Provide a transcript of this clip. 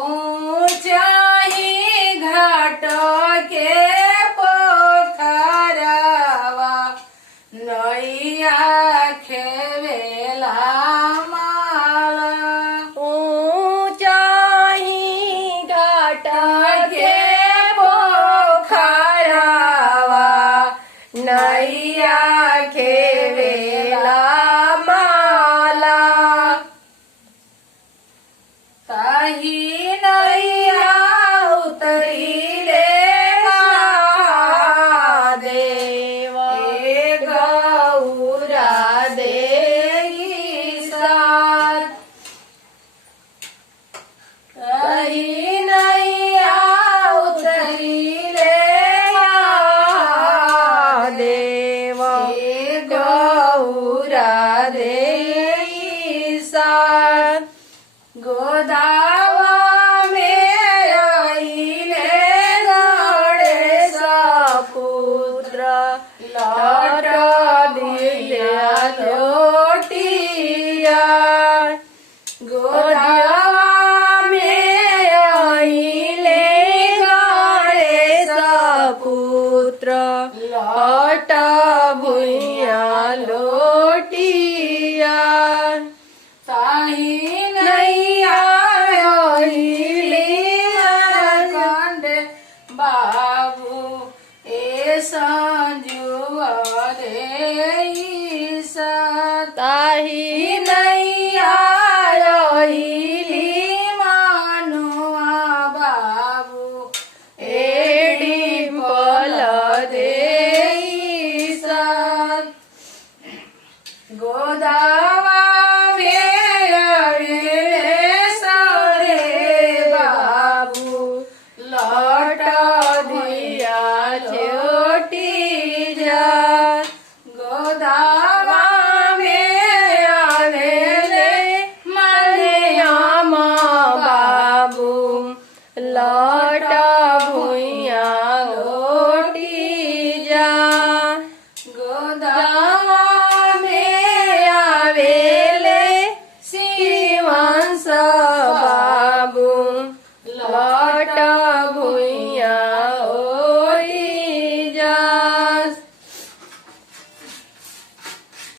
ऊंचाई घाट के पोखरवा नैया खेवेला माला ऊंचाई घाट के पोखरवा नैया खेवेला माला ताही नैया उतरीले देव ए गौरा देई साथ ताही नैया उतरीले देव ए गौरा देई साथ गोदावा में आइले गणेश पुत्र लौट दिया लोटिया गोदावा में आइले गणेश पुत्र लौट भुइया लोटिया ताही नैया कंड बाबू ए संजुआ रे ताही नैया मानुआ बाबू एडी पल दे गोदावा लौट दिया छोटी जा गोदा